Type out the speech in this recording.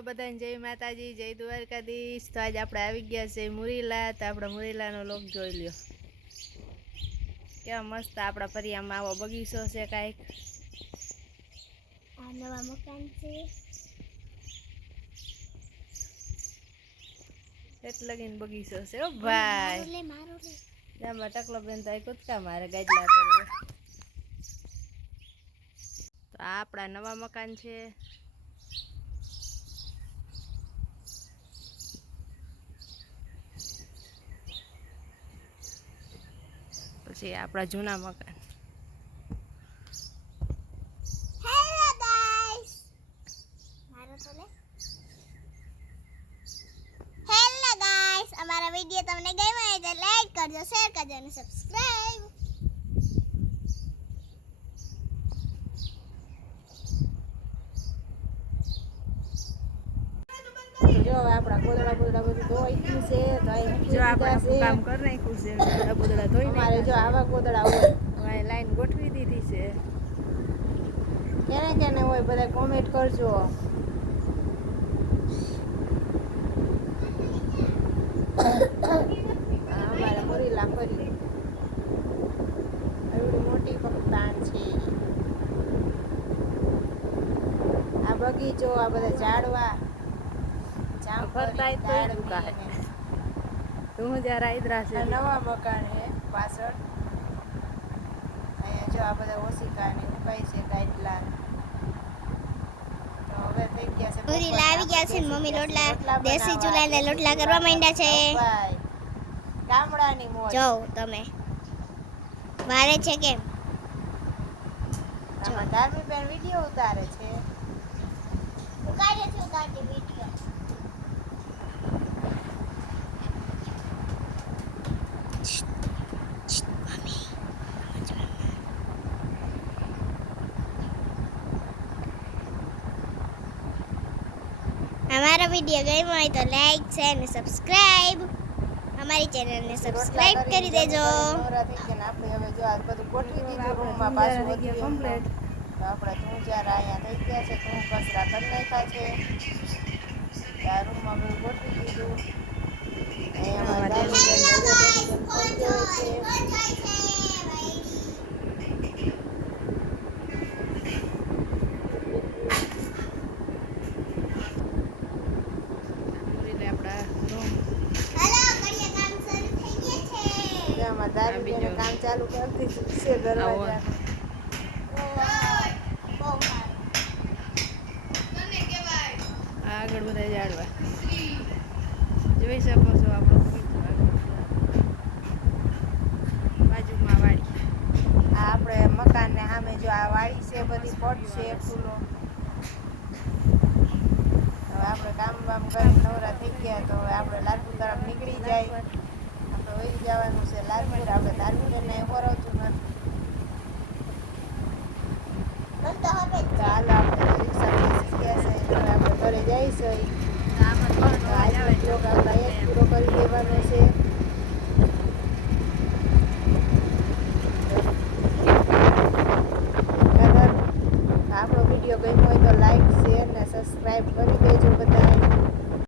હાલો બધાને જય માતાજી, જય દ્વારકાધીશ। તો આજ આપણે આવી ગયા છે મુરીલા। તો આપણે મુરીલાનો લોક જોઈ લ્યો, કેવા મસ્ત આપણા ફરિયામાં આવો બગીચો છે। કાંઈક આ નવા મકાન છે, એટલે લગીને બગીચો છે। ઓ ભાઈ આમાં ટકલો બેન તો કૂદકા મારે ગાડલા કરે। તો આ આપણા નવા મકાન છે। પછી આપણા જૂના મકાન। હેલો ગાઈસ, મારો તો લે હેલો ગાઈસ, અમારા વિડિયો તમને ગમ્યો હોય તો લાઈક કરજો, શેર કરજો અને સબસ્ક્રાઇબ। જો આપણા ગોદડા બધું ધોઈ ગયું છે। તો જો આપણે કામ કરી નાખ્યું છે, ગોદડા ધોઈ નાખ્યા। અમારે જો આવા ગોદડા હોય, હવે લાઈન ગોઠવી દીધી છે। કેને કેને હોય બધા કોમેન્ટ કરજો। અમારે મુરીલા ફરી એવડી મોટી પકતાણ છે। આ બગીચો, આ બધા ઝાડવા તું જરા આઈદ્રા છે। નવા મકાન હે પાછળ, અહીંયા જો આ બધા ઓશિકા ને ઉપાય છે ગાડલા। તો હવે થઈ ગયા છે મુરીલા આવી ગયા છે, મમ્મી લોટલા દેશી ચૂલાને લોટલા કરવા માંડ્યા છે। ગામડાની મોજ જો તમે વારે છે કેમ આમાં ધાર્મી બેન વિડિયો ઉતારે છે। ઉતારે છે, ઉતારે વિડિયો। हमारा वीडियो गम्यो હોય તો લાઈક શેર અને સબસ્ક્રાઇબ, અમારી ચેનલને સબસ્ક્રાઇબ કરી દેજો। આપણે હવે જો આ બધું ગોઠવી દીધું રૂમમાં, પાછું વધી કમ્પ્લીટ। તો આપણે તું જ્યારે અહીંયા થઈ ગયા છે, તું કચરા કરી નાખ્યા છે। આ રૂમમાં બધું ગોઠવી દીધું। કામ ચાલુ કરી દીધું છે દરવાજા। આગળ બધા ઝાડવા જોઈ શકો છો। આપણો બાજુમાં વાડી, આ આપણે મકાનને સામે જો આ વાડી છે, બધી પટ છે ફૂલો। હવે આપણે કામ બામ કરી નવરા થઈ ગયા, તો હવે આપણે લાલપુર તરફ નીકળી જાય। આપણે વહી જવાનું છે લાલપુર। આપણે ધાર્મિકને બોલાવતું નથી, ચાલો આપણે રિક્ષા બેસી ગયા છે। હવે આપણે ઘરે જઈશું। આજનો બ્લોગ આપણે એક પૂરો કરી દેવાનો છે। આપણો વિડીયો ગમ્યો હોય તો લાઈક શેર ને સબસ્ક્રાઈબ કરજો।